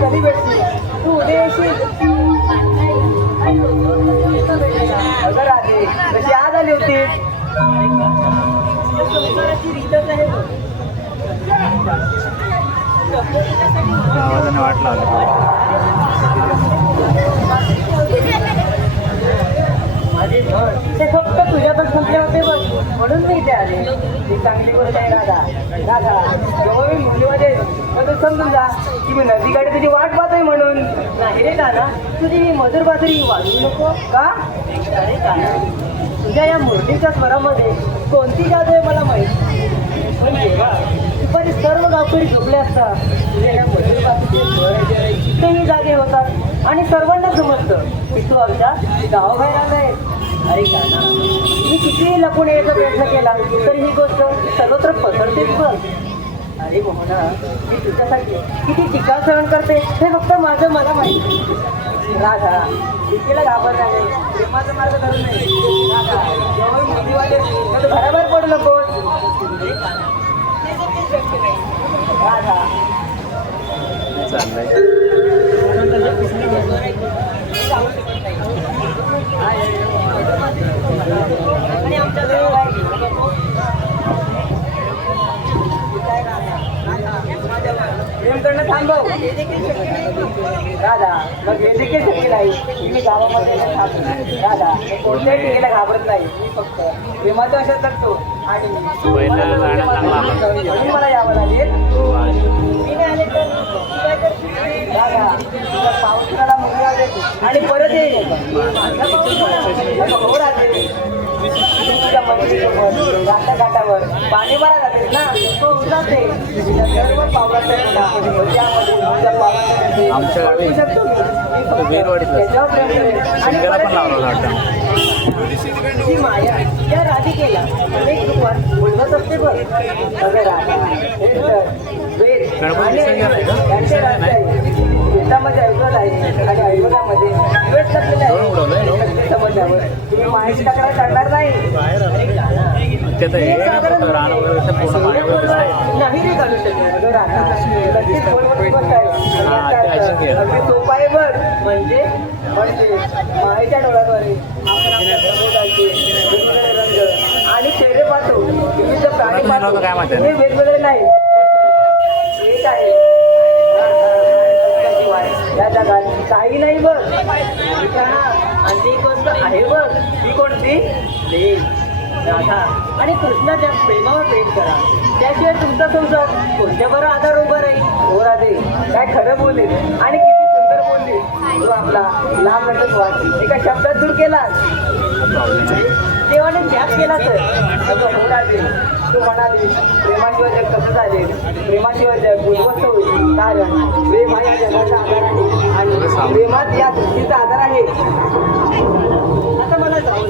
कधी भेटली तू उद्या येशील अगं राधे कशी आज आली होती संसाराची रीतच आहे आवाजाने वाट लावला ते फक्त तुझ्यातच संपले होते बघ म्हणून मी इथे आले ही चांगली गोष्ट आहे राधा राधा जेव्हा मी मुलीमध्ये तर समजून जा की मी नदीकडे तुझी वाट पाहतोय म्हणून नाही रे दादा तुझी ही मधुर बाजरी वाजवू नको का अरे दादा तुझ्या या मूर्तीच्या स्वरामध्ये कोणती जादू आहे मला माहिती पण जेव्हा दुपारी सर्व गावकरी झोपले असतात तुझ्या या मधुर बाजरीचे स्वर तिथेही जागे होतात आणि सर्वांना समजतं की तू आमच्या गावाबाहेर आलाय अरे का ना मी कितीही लपून यायचा प्रयत्न केला तरी ही गोष्ट सर्वत्र पसरतेच बघ अरे मोहना मी तुझ्यासाठी किती टीका सहन करते हे फक्त माझं मला माहिती राधा टीकेला घाबरल्याने प्रेमाचा मार्ग धरून नाही राधा जेव्हा मुलीवाले तर घराबाहेर पडू नकोस राधा आणि आमच्या प्रेम करणं थांबव राधा मग हे देखील शक्य नाही मी गावामध्ये थांबतो राधा कोणत्याही टीकेला घाबरत नाही मी फक्त प्रेमाचं अशा जगतो आणि मला यावं लागेल मी नाही आले तर राधा तुला पावसाला मुलगा देतो आणि परत येईल हो राधे तुझ्या मंदिरासोबत घाटाघाटावर पाणी भरा जाते ना तो जाते सर्व आमच्या गावी ही माया त्या राधिकेला अनेक रूपात बोलवत असते बघ अगं राधा शेतामध्ये ऐकत आहे आणि ऐकतामध्ये वेळ टाकलेला आहे समजल्यावर तुम्ही माहिती तक्रार करणार नाही नाही रे काढू शकत अगं राधा नक्कीच गोष्ट आहे अगदी सोपा आहे बघ म्हणजे मायेच्या डोळ्याद्वारे वेगवेगळे रंग आणि चेहरे पाहतो विविध प्राणी पाहतो हे वेगवेगळे नाही एक आहे या जगात काही नाही बघ आणि एक गोष्ट आहे बघ ती कोणती राधा आणि कृष्णाच्या प्रेमावर प्रेम करा त्याशिवाय तुमचा संसार कोणत्या बरं आधार उभा राहील हो राधे काय खरं बोलले आणि किती सुंदर बोलली तू आपला लांब लटक वाट एका शब्दात दूर केला देवाने त्याग केला तर अगं हो राधे तू म्हणाली प्रेमाशिवाय जग कसं चालेल प्रेमाशिवाय जग उद्ध्वस्त होईल कारण प्रेम हा या जगाचा आधार आहे आणि प्रेमात या सृष्टीचा आधार आहे आता मला जाऊ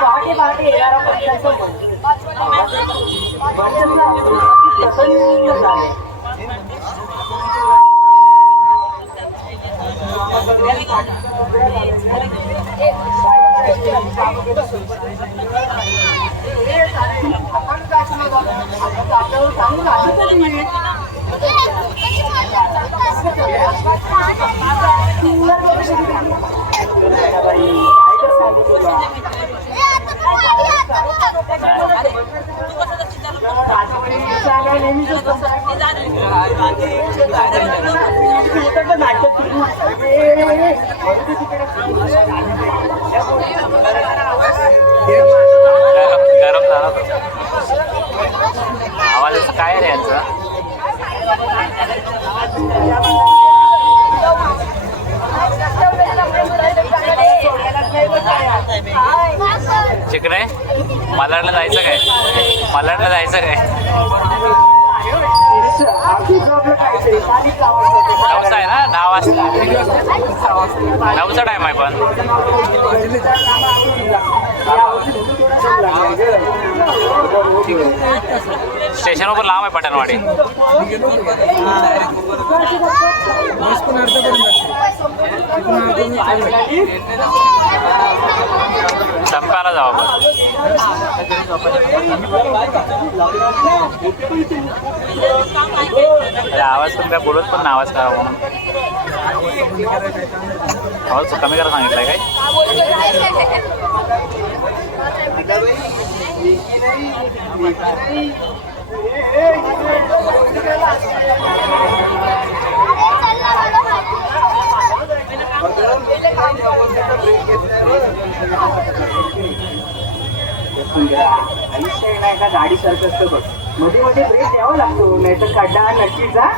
पहाटे पहाटे येणारा पक्ष्यांचं प्रसन्न झाले. गरम झाला आवाज काय रे याचा? चिकणे मलाडला जायचं काय? मलाडला जायचं काय? नऊचा आहे ना? 10 वाजता 9चा टाइम आहे पण स्टेशनवर लांब आहे पटणवाडी. संपायला जाऊ आपण. आवाज पण काय बोलत पण ना आवाज करा म्हणून आवाज कमी करा सांगितलंय काय? नाही का गाडी सरक असतं बघ, मध्ये मध्ये ब्रेक द्यावा लागतो, नाही तर खड्डा नक्कीचा.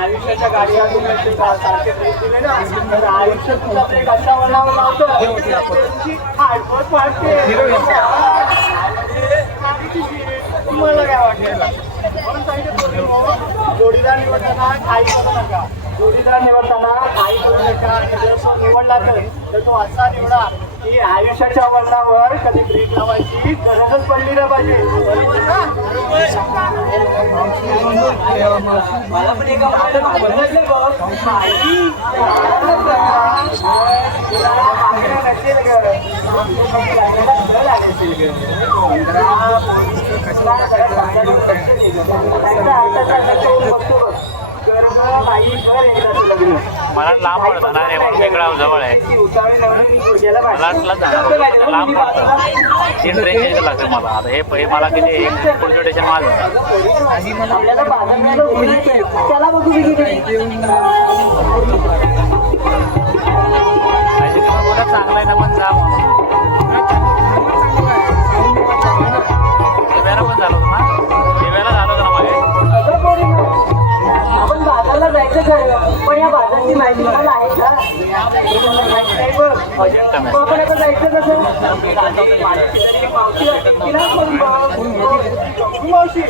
आयुष्याच्या गाडीवरून सारखे ब्रेक दिले ना तर आयुष्य तुला ब्रेक अशा वळणावर लावतं तुझी हातवत वाटते. तुम्हाला काय वाटतं म्हणून सांगितलं जोडीदार निवडताना काही करू नका. जोडीदार निवडताना काही करू नका. जर निवडला तर तो असा निवडा की आयुष्याच्या वळणावर कधी ब्रेक लावायची गरजच पडली ना पाहिजे. बरोबर ना? मला पण एका बदलले बघ मला लांब पडतं ना रे म्हणून वेगळा जवळ आहे. मला लांब पडतं 3 ट्रेन यायचं लागतं मला. आता हे मला किती पुढचं स्टेशन माझं त्याला बघू चांगला आहे ना पण जा म्हणून देव्याला पण झालं होतं ना. देव्याला झालं होतं ना मागे. आपण बाजारला जायचं खरं पण या बाजारची माहिती मला आहे का? आपण आता जायचं कसं मावशी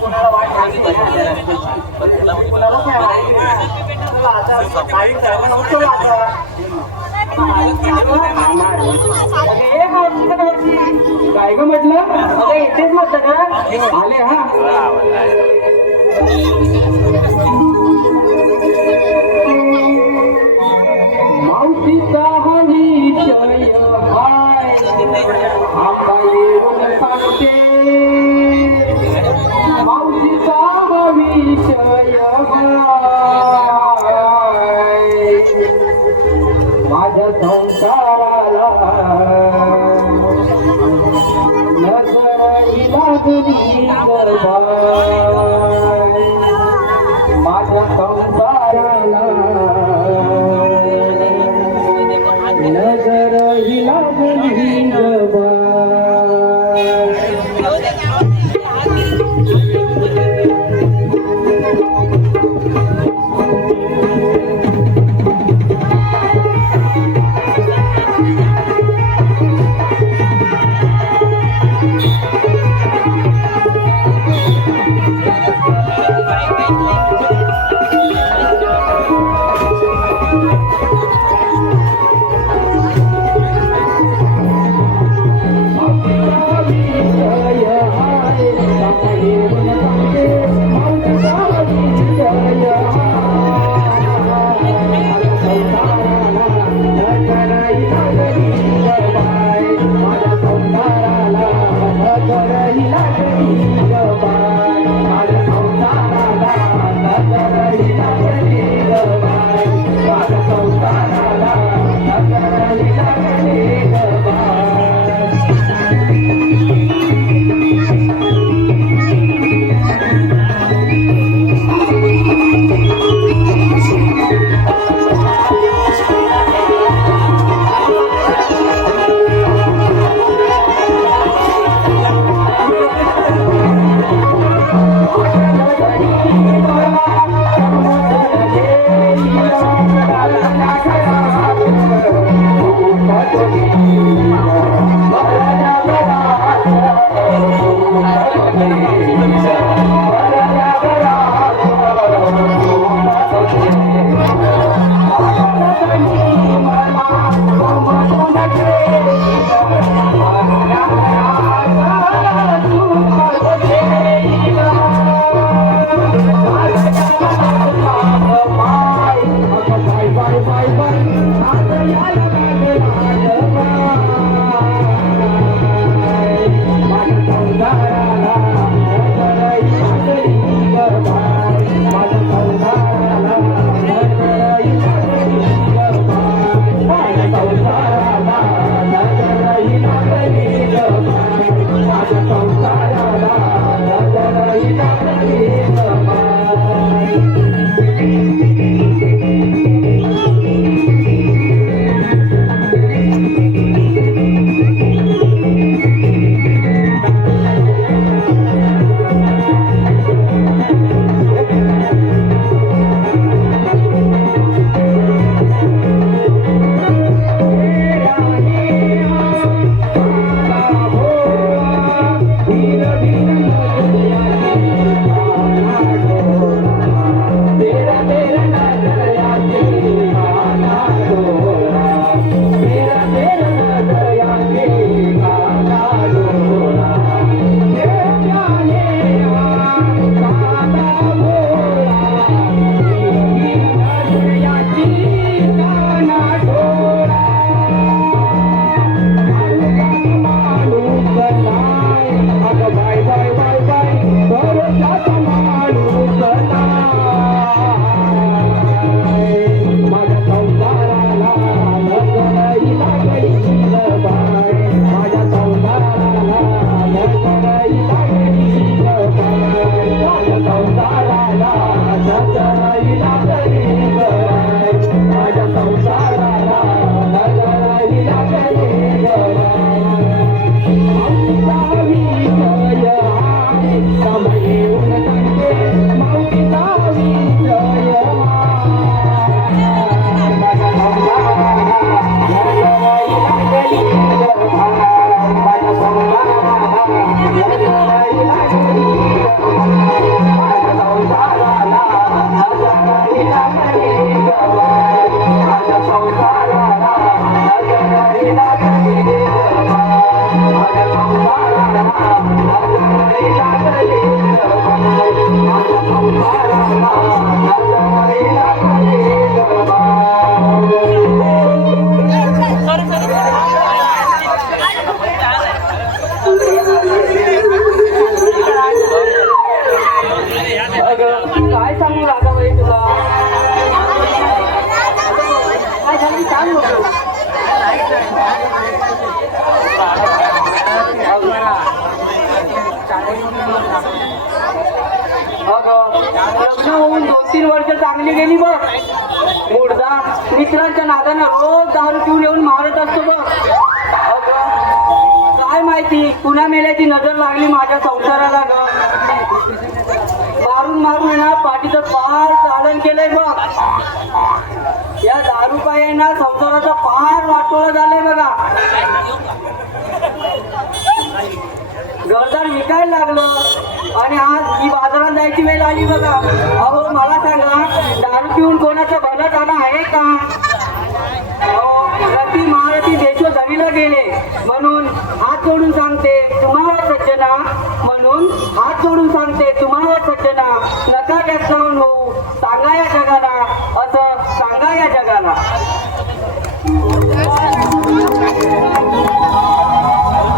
कोणाला वाट माहिती काय ग म्हटलं आता इथेच म्हटलं का आले हा. मावशीचा हनीचय भाय आता येऊन सांगते. मावशीचा हनीचय भाय माझ्या संसाराला नजर लागली बाय. माझ्या संसाराला नजर लागली बाय. अगं काय सांगू राधाबाई तुला काय झालं सांग नको. अगं लग्न होऊन 2-3 वर्ष चांगली गेली बघ. मुर्दा मित्रांच्या नादानं रोज दारू पिऊन येऊन मारत असतो बघ. अगं काय माहिती पुन्हा मेल्याची नजर लागली माझ्या संसाराला ग. मारून मारून ना पाठीचं फार चालन केलंय बघ. या दारू पायी ना संसाराचं फार वाटोळं झालंय बघा. घरदार विकायला लागलं आणि आज ही बाजारात जायची वेळ आली बघा. अहो मला सांगा दारू पिऊन कोणाचं भलं झालं आहे का? रती महारथी देशो धरीला गेले म्हणून हात जोडून सांगते तुम्हाला सज्जना, म्हणून हात जोडून सांगते तुम्हाला सज्जना, नका व्यस्त होऊ सांगा या जगाला, असं सांगा या जगाला.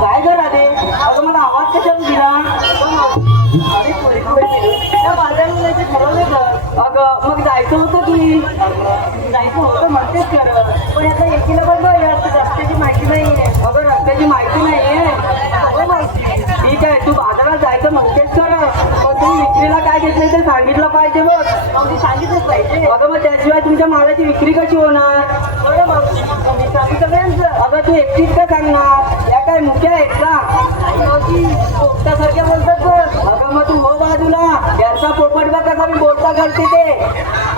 काय ग राधे अगं मला आवाज कशाला दिला? त्या बाजाराला ठरवलं का? अगं मग जायचं होतं की जायचं होतं म्हणतेच खरं, पण आता एकीला पण रस्त्याची माहिती नाहीये. अगं रस्त्याची माहिती नाहीये सगळं माहिती. ठीक आहे तू बाजारात जायचं म्हणतेच खरं, पण तुम्ही विक्रीला काय घेतलं ते सांगितलं पाहिजे बघ. सांगितलंच पाहिजे. अगं मग त्याशिवाय तुमच्या मालाची विक्री कशी होणार? बरं मग मी सांगितलं सगळ्यांचं. अगं तू एकटीच का सांगणार? या काय मुख्य आहेत का? पोपटासारख्या बोलतात बघ. अगं मग तू हो बाजूला, यांचा पोपट बघ कसा मी बोलता करते ते.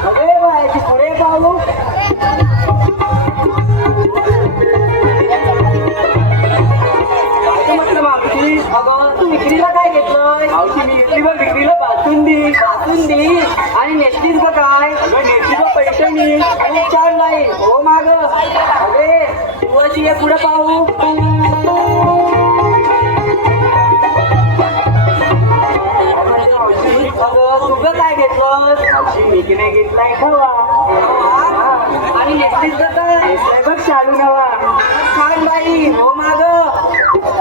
अगे बायची पुढे पाहू. काय म्हटलं मावशी? अगं तू विक्रीला काय घेतलंय? मावशी मी घेतली बघ विक्रीला बासुंदी. बासुंदी आणि नेसलीस का काय? अगं नेसली बघ पैठणी. आणि छान नाही हो माग. अगे तू अशी ये पुढे पाहू. अगं तुझं काय घेतलं? मी की नाही घेतलाय खवा. आणि नेसलीस का काय? बघ चालू नवा. छान बाई हो माग.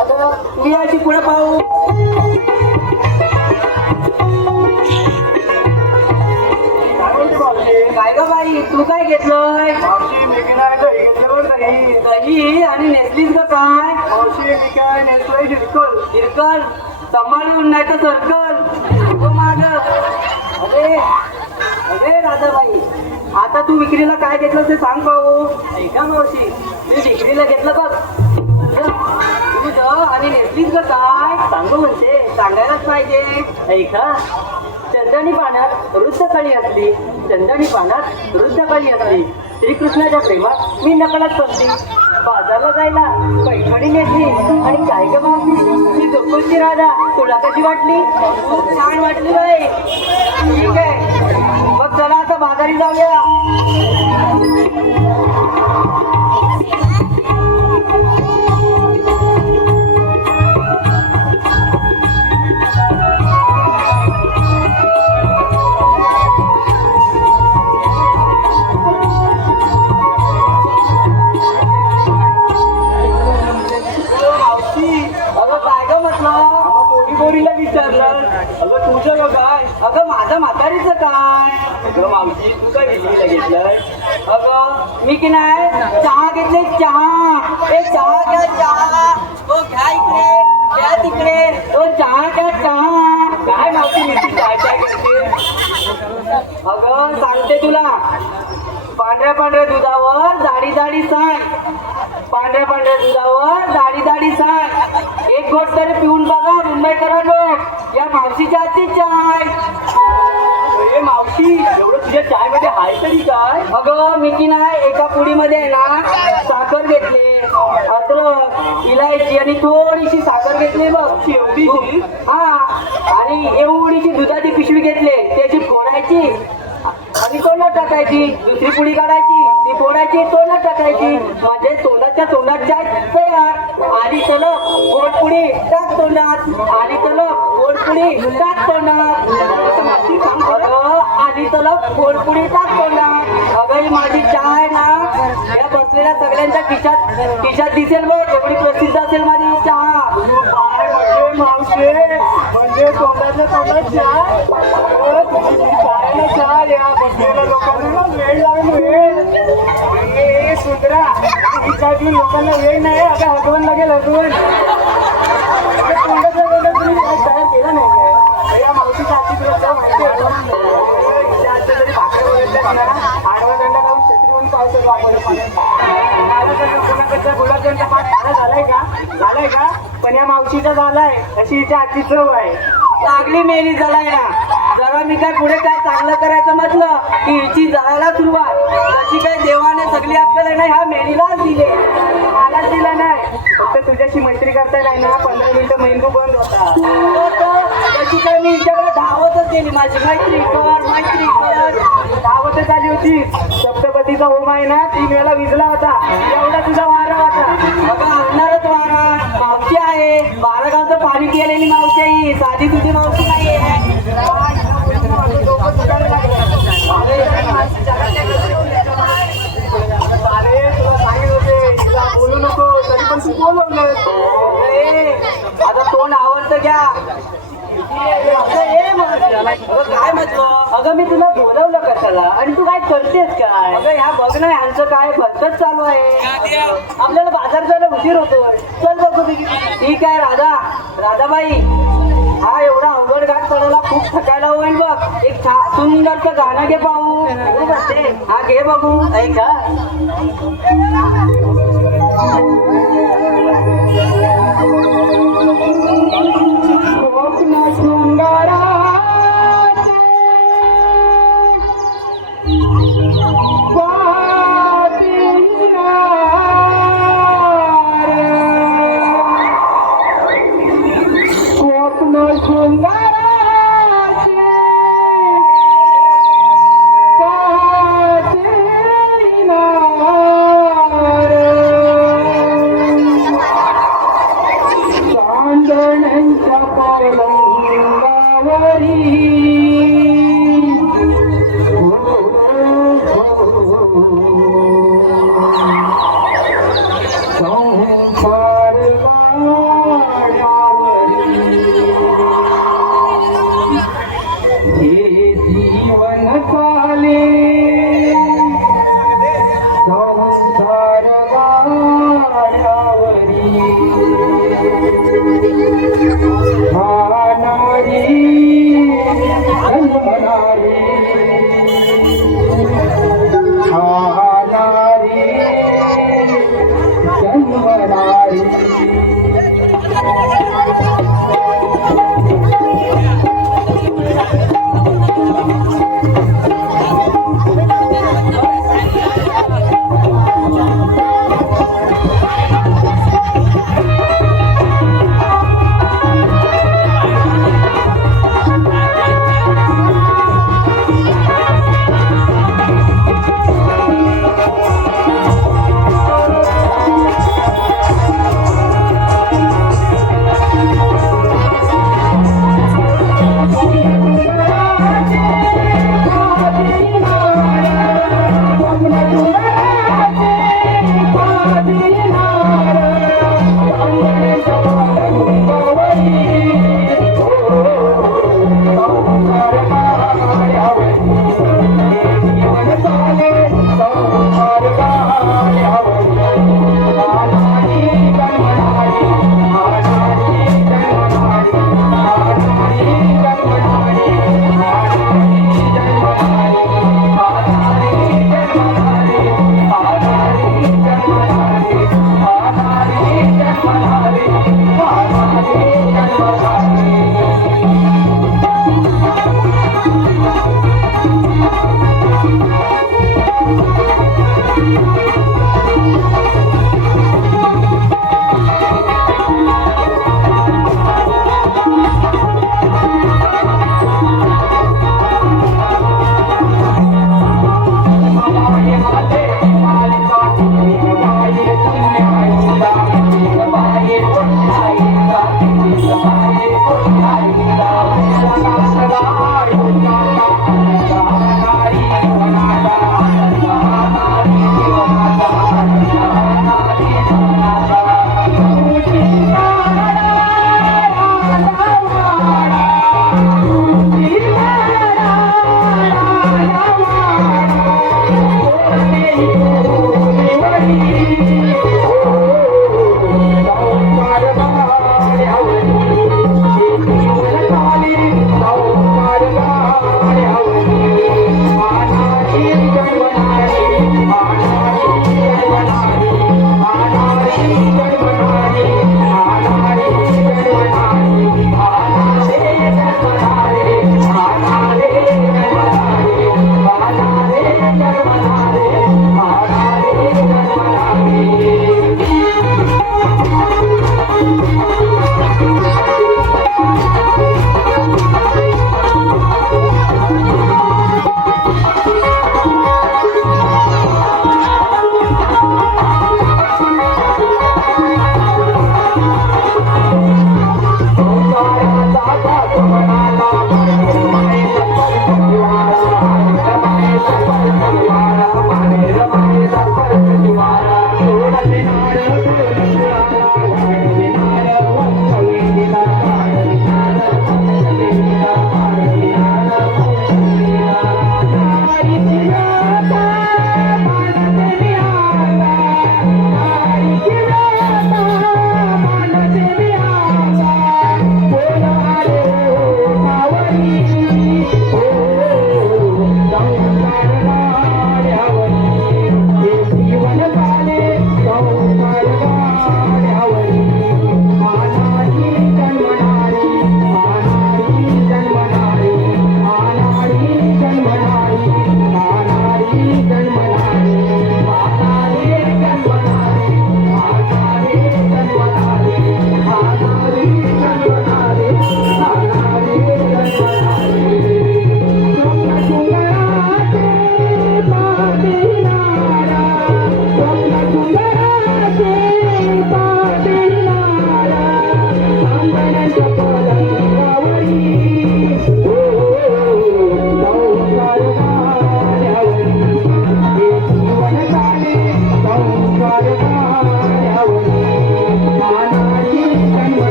अगं मी अशी पुढे पाहू. काय ग बाई तू काय घेतलंय? दही आणि नेसलीस का काय? काय नेसलंय हिरकल. हिरकल सांभाळून नाही तर सर्कल हो माग. अरे अरे राधाबाई आता तू विक्रीला काय घेतलं ते सांग पाहू. ऐका मावशी मी विक्रीला घेतलं बघ दूध आणि नेसलीस का काय? सांगू म्हणते सांगायलाच पाहिजे. ऐका चंदनी पाण्यात वृद्ध काळी असली, चंदनी पाण्यात वृद्ध काळी असली, श्रीकृष्णाच्या प्रेमात मी नकळत पडली. बाजारला जायला पैठणी नेसली आणि काय ग मावशी मी गोकुळची राधा तुला कशी वाटली? खूप छान वाटली बाई. ठीक आहे मग चला आता बाजारी जाऊया. पोरीला विचारलं अगं तुझं काय? अगं माझ्या म्हातारीचं काय? अगं मावशी तू काय विक्रीला घेतलंय? अगं मी की नाही चहा घेतले चहा. ए चहा घ्या चहा. हो घ्या इकडे घ्या तिकडे. हो चहा घ्या चहा. काय मावशी मी काय काय करते? अगं सांगते तुला, पांढऱ्या पांढऱ्या दुधावर जाडी जाडी सांग, पांढऱ्या पांढऱ्या दुधावर जाडी जाडी सांग. एक घोट तरी पिऊन बघा मुंबईकरांनो, या मावशीच्या हातची चाय. ए मावशी, एवढं तुझ्या चाय मध्ये आहे तरी काय? अगं मी की नाही एका पुडीमध्ये आहे ना साखर घेतली, अद्रक, इलायची आणि थोडीशी साखर घेतली बघ. एवढीशी? हा, आणि एवढीशी दुधाची पिशवी घेतली, त्याची फोडायची आणि तोंडात टाकायची. दुसरी पुडी काढायची, ती फोडायची, तोंडात टाकायची. म्हणजे तोंडाच्या तोंडात चाय तयार. आणि चलो गोड पुडी टाक तोंडात, आणि चलो गोड पुडी टाक तोंडात. अगं आणि चलो गोड पुडी टाक तोंडात. अगं ही माझी चाय ना या बसलेल्या सगळ्यांच्या खिशात दिसेल बघ, एवढी प्रसिद्ध असेल माझी चहा. काय म्हणजे मावशे, म्हणजे तोंडाच्या तोंडात चाय? तुझी चाय ना चाय, या बसलेल्या लोकांना वेळ लागेल वेळ. ए सुंदरा, ही चाय पिऊन लोकांना वेळ नाही, आता हटवून लागेल हटवून. तोंडाच्या तोंडात तुम्ही काय तयार केलं नाही का? या मावशीच्या हाती तुला काय माहिती आहे? हिच्या हातच्या जरी भाकऱ्या वगैरे ना, आडवा दंडा लावून छत्री म्हणून पावसात गुलाबजामचा पाठ झालाय का? झालाय का? पण या मावशीचा झालाय, अशी हिच्या हातची चव आहे. लागली मेली जळायला. जरा मी काय पुढे काय चांगलं करायचं म्हटलं की हिची जळायला सुरुवात. जशी काय देवाने सगळी आपल्याला नाही ह्या मेलीलाच दिले. मलाच दिला नाही, फक्त तुझ्याशी मैत्री करता नाही ना, 15 मिनिटं मेंदू बंद होता. तशी काय मी हिच्याकडे धावतच गेली, माझी मैत्री कर मैत्री कर. धावतच आली होती. सप्तपतीचा होम आहे ना, 3 वेळा विजला होता, एवढा तुझा वारा होता. अगं आणणारच वारा. मावशी आहे, 12 गावचं पाणी पिलेली मावशी आहे ही, साधी तुझी मावशी नाहीये. अरे तुला सांगितलं होते तिला बोलू नको, तरी पण तू बोलवलं. आता तोंड आवडतं घ्या. काय म्हटलं? अगं मी तुला बोलवलं कशाला आणि तू काय करतेस काय? अगं ह्या बघ ना, ह्यांचं काय भरतच चालू आहे. आपल्याला बाजार जायला उशीर होतोय. चल बघू. ठीक आहे राधाबाई, हा एवढा अवघड घाट चढायला खूप थकायला होईल बघ. एक सुंदरचं गाणं घे पाहू. हा घे बघू. ऐक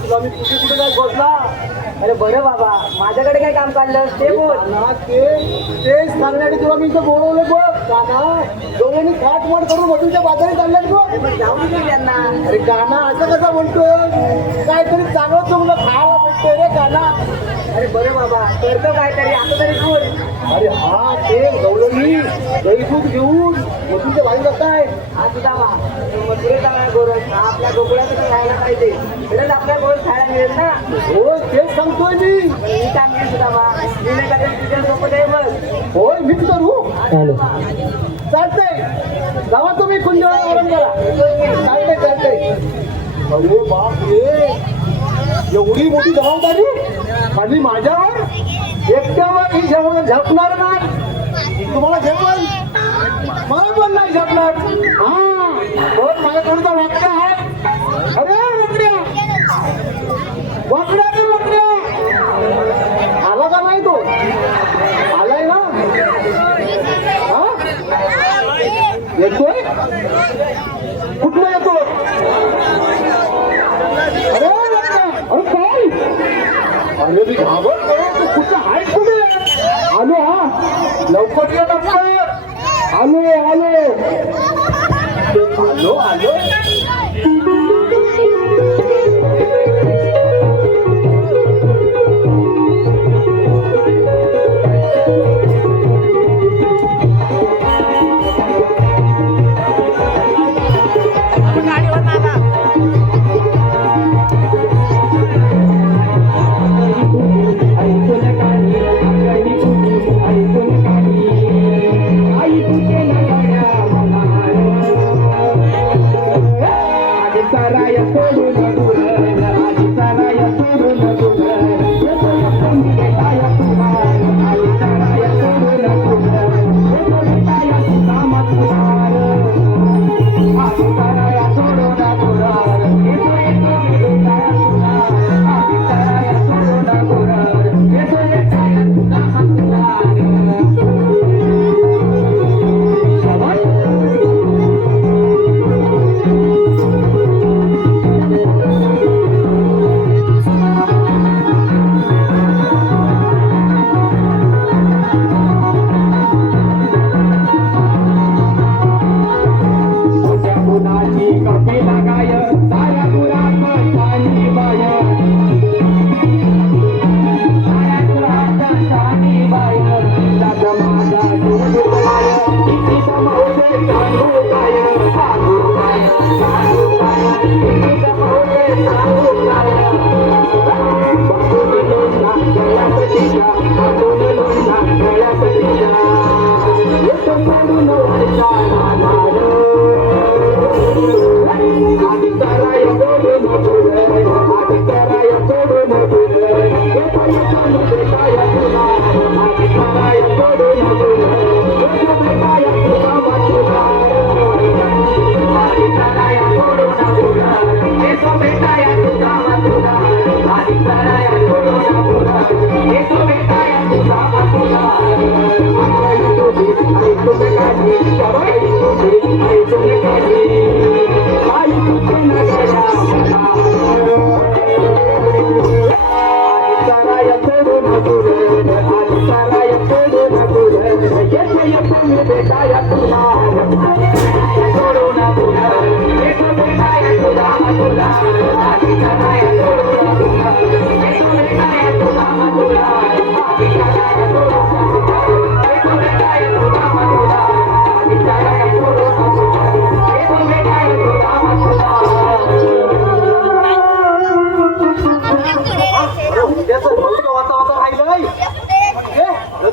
तुला मी कुठे कुठे काय बसला? अरे बरं बाबा, माझ्याकडे काय काम काढलं ते बोल. तेच सांगण्यासाठी तुला मी इथं बोलवलं बघ. गाणं डोळ्यांनी खाट मोड करून मधूच्या बाजारात चालल्यात बघ. जाऊ दे त्यांना. अरे गाणं असं कसं म्हणतो? काहीतरी चांगलं तुम्हाला खायला भेटतंय रे गाणं. अरे बरं बाबा, करतो काहीतरी, आता तरी बोल. अरे हा ते गवळणी दही दूध घेऊन मधूच्या बाहेर जाताय. हा सुद्धा वा मथुरेचा काय गोरस, हा आपल्या गोकुळात खायला पाहिजे. तरच आपल्या गोरस खायला मिळेल ना. हो तेच सांगतोय मी. ही चांगली सुद्धा वा मी नाही का तुझ्या सोबत आहे बघ. होय मीच करू. चालतंय जावा तुम्ही कुंजवाला वरण करा. चालतंय चालतंय. अरे बाप रे, एवढी मोठी जबाबदारी खाली माझ्यावर एकट्यावर ही जेवण झपणार नाही. तुम्हाला जेवण मला पण नाही झपणार. हा पण माझ्याकडचा वाकड्या आहे. अरे वाकड्या वाकड्या रे वाकड्या, आला का नाही तो? आलाय ना? हा येतोय? कुठला येतो? अरे वाकड्या, अरे काय? अरे मी घाबरतो. तू कुठं आहे? कुठे आलो? हा लवकर ये लवकर. आलो आलो आलो आलो.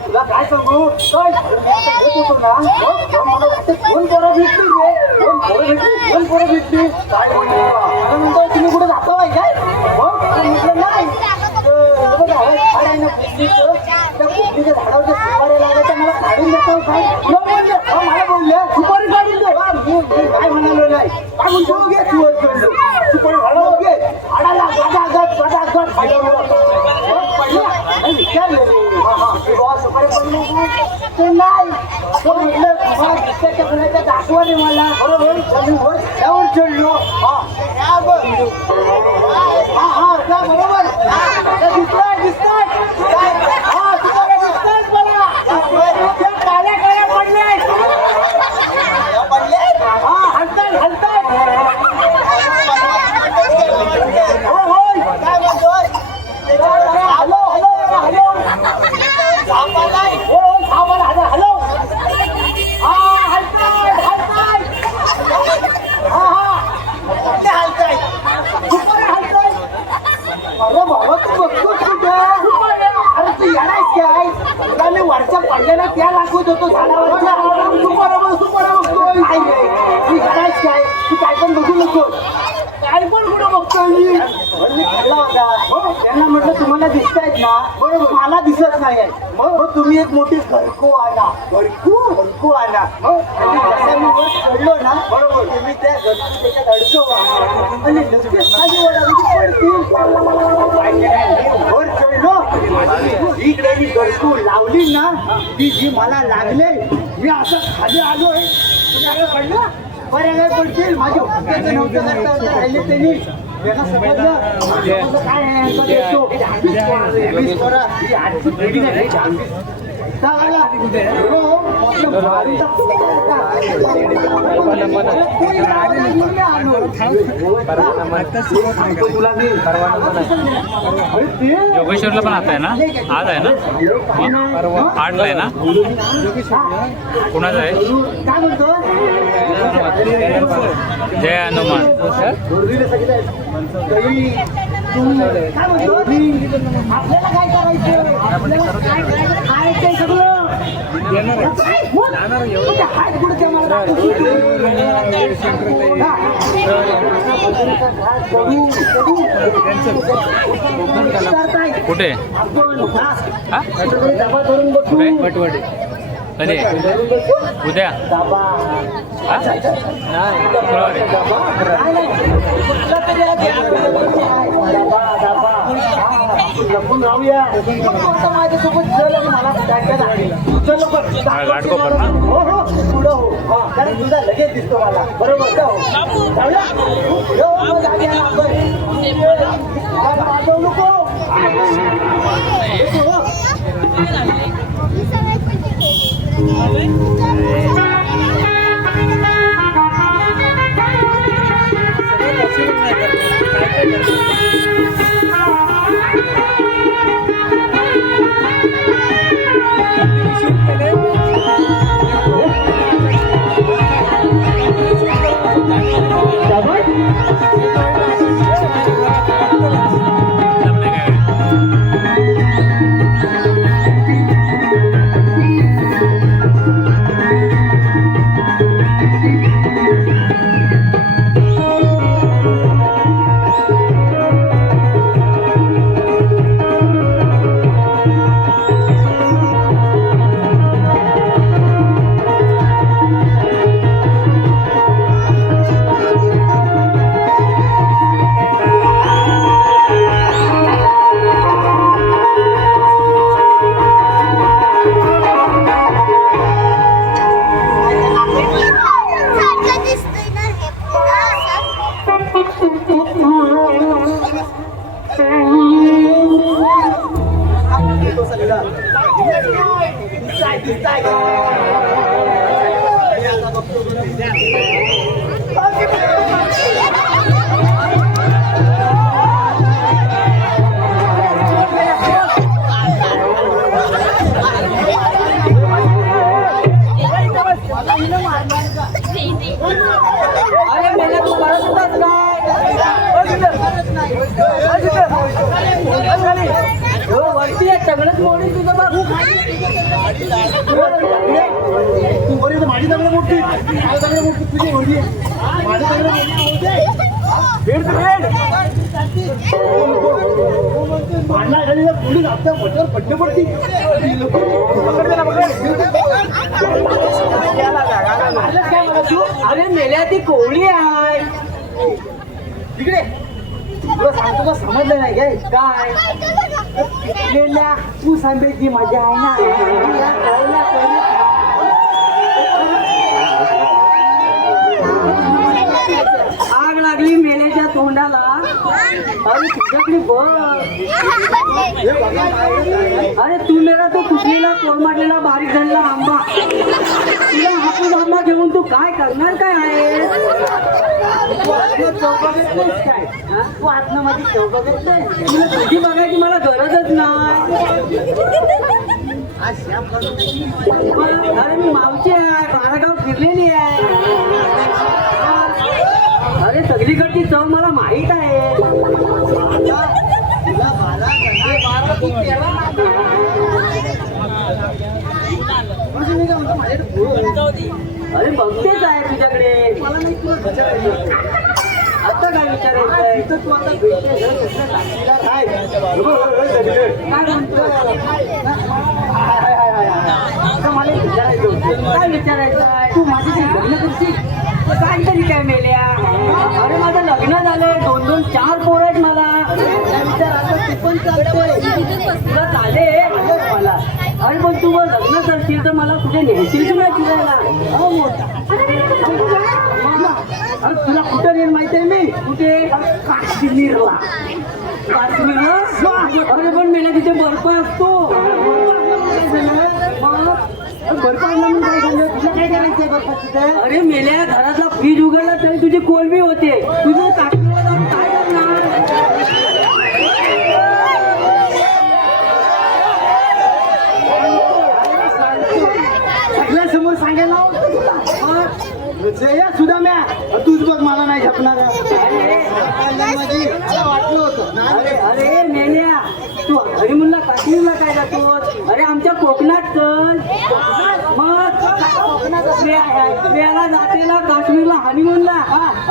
तुला काय सांगू काय होतो ना दोन पोरं भेटली दोन पोरं भेटली काय म्हणतो तुम्ही कुठे जाता काय म्हटलं नाही झाडावरच्या सुपारी लागायच्या मला काढून देतो काय मला बोलले सुपारी काढून दे काय म्हणालो नाही काय म्हणतो घे सुपारी झाडावर घे झाडाला गादा विचारलं बॉस बरे पडले ते नाही तो म्हटलं त्याच्या गुन्ह्याच्या दाखवाने मला बरोबर त्यावर चढलो हा बरोबर दिसतात हा तुम्हाला दिसतात मला त्या काळ्या काळ्या पडले हा हलतात हो काय म्हणतोय हॅलो हॅलो हा हलताय अरे बाबा तू बघतोस कुठे अरे तू येणारच काय तुला मी वरच्या पडलेला त्या दाखवत होतो झाडावरच्या तू बघतोय काय रे तू येणारच काय तू काय पण बघू नको काय पण कुठं बघतोय मी खाल्ला होता त्यांना म्हटलं तुम्हाला दिसतायत ना बरोबर मला दिसत नाही मग तुम्ही एक मोठी घरको आणा जसं मी वर चढलो ना बरोबर तुम्ही त्या त्याच्यात अडकवा आणि खाली वर चढलो इकडे मी घरको लावली ना ती जी मला लागले मी असं खाली आलोय तुम्ही पडलं बऱ्या वेळ पडतील माझ्या हुक्क्याचं नव्हतं राहिले त्यांनी त्यांना समजलं काय योगेश्वरला पण आता आहे ना आज आहे ना 8ला आहे ना कुणाचं आहे काय म्हणतो जय हनुमान आपल्याला काय करायचं आपल्याला काय खायचंय सगळं हात गुडच्या मला कुठे हा कुठे वटवटे कधी उद्या हा शुक्रवारी लपून राहूया माझ्यासोबत मला घाटकोपर ना हो पुढं हो कारण तुझा लगेच दिसतो मला बरोबर का हो नको सगळंच मोडून तुझं बाबू माझी चांगलं मोठी माझं चांगलं मोठी तुझी मोठी माझं चांगलं भांडणा घालीला पोलीस आपल्या मोठ्यावर पट्टे पडती अरे मेल्या ती कोवळी आहे तिकडे तुला सांगतो का समजलं नाही काय काय पिकलेल्या ऊस आंब्याची मजा आहे ना या कळल्या आग लागली मेल्याच्या तोंडाला अरे तुझ्याकडे बघ अरे तू मेला तो कुठलेला कोरमाटलेला बारीक झालेला आंबा तुला हापूस आंबा घेऊन तू काय करणार काय आहे काय तू आत्मामध्ये चौका करतोय तुला तुझी बघायची मला गरजच नाही अरे मी मावशी आहे बारागाव फिरलेली आहे अरे सगळीकडची चव मला माहित आहे अरे बघतेच आहे तुझ्याकडे मला नाही तुला विचारायचं आता काय विचारायचंय तू आता काय मला विचारायचं होतं काय विचारायचं आहे तू माझ्याशी लग्न करशील काहीतरी काय मेल्या अरे माझं लग्न झालंय 2-2 4 पोरं आहेत मला विचार आता तू पण चालतोय तुला चालेल मला अरे पण तू लग्न करशील तर मला कुठे नेशील तुला फिरायला अरे तुला कुठं नेल माहिती आहे मी कुठे काश्मीरला काश्मीर अरे पण मेला तिथे बर्फ असतो बर्फ म्हणून काय झालं तुला काय करायचंय बर्फात तिथे अरे मेल्या घरातला फ्रीज उघडला तरी तुझी कोलबी होते तुझे काश्मीरला जाऊन काय करणार सगळ्यासमोर सांगायला जया सुद्धा म्या तूच बघ मला नाही झपणार वाटलं होतं अरे अरे मेल्या तू हरिमुल्ला काश्मीरला काय जातो अरे आमच्या कोकणात चल मग मेला जातेला काश्मीरला हनीमूनला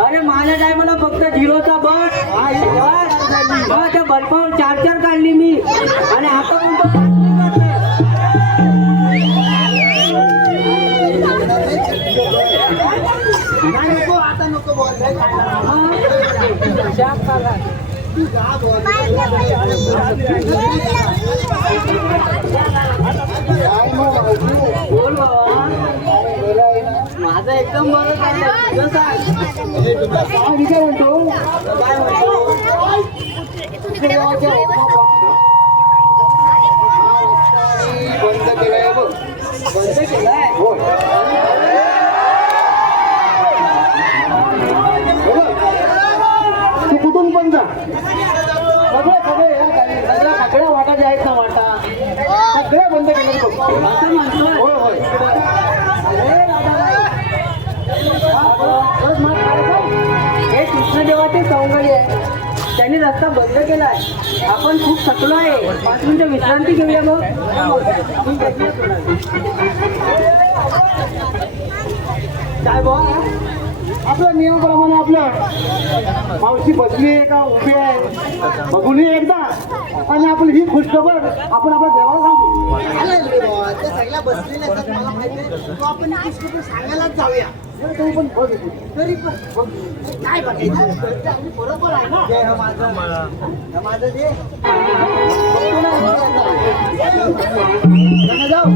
अरे माझ्या टायमाला फक्त झिरोचा बस त्या बर्फावर 4-4 काढली मी आणि आता कोणतं नको आता नको बोल बोल बाबा माझं एकदम बरं चाललंय तुझं सांग मी काय म्हणतो काय म्हणतो बंद केलाय बघ बंद केलाय हो तू कुठून पण जा सगळे सगळे या गाडी सगळ्या वाटा ज्या आहेत ना वाटा सगळ्या बंद केल्या बघ असं म्हणतोय होय होय हे कृष्णदेवाचे सौंदर्य आहे त्यांनी रस्ता बंद केलाय आपण खूप थकलो आहे 5 मिनिटं विश्रांती घेऊया मग काय बघ आपलं नियमाप्रमाणे आपलं मावशी बसली आहे का उभी आहे बघून ये एकदा आणि आपण ही खुशखबर आपण आपल्या देवाला सांगू सगळ्या बसलेल्या असतात मला माहिती आहे तो आपण ही खुशखबर सांगायलाच जाऊया तरी पण बघ तरी पण बघ, काय बघायचं आपली बरोबर आहे ना हे माझं जे जाऊ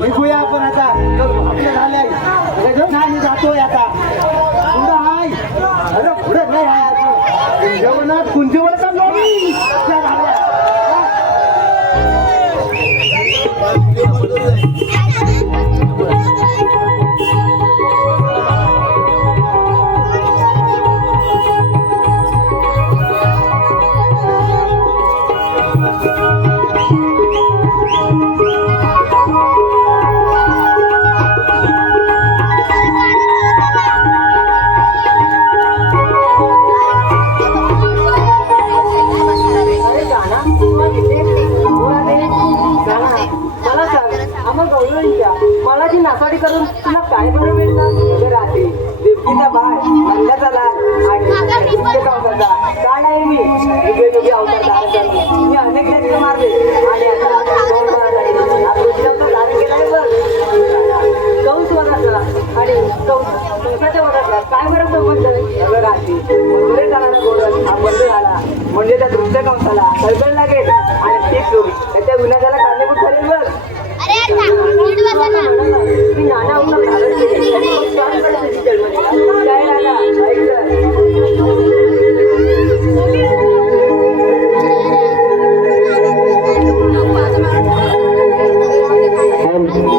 निघूया आपण आता आपलं झालंय जातोय आता पुढं हाय अरे पुढं नाही हाय जेवणात कुंजवर चाललो मी त्या झाल्या नंदीवाडी करून तुला काय बरं मिळतं राहते देवकीचा बाळ अंगाचा लाल आणि कंसाचा काळ आहे मी वेगवेगळे अवतार धारण करतो मी अनेक त्यांचे मारले आणि आता धारण केलाय बघ कंस वराचा आणि कंसाच्या वराचा काय बरं संबंध राहते मंदिरे जाणारा गोरख हा बंद झाला म्हणजे त्या दुसऱ्या कंसाला कळकळ लागेल आणि ते चोरी त्याच्या विनाशाला कारणीभूत ठरेल बघ मी नाना अवतार धारण केले आणि मग स्वामी पडते जन्मलेला काय राहिला ऐकलं Thank you.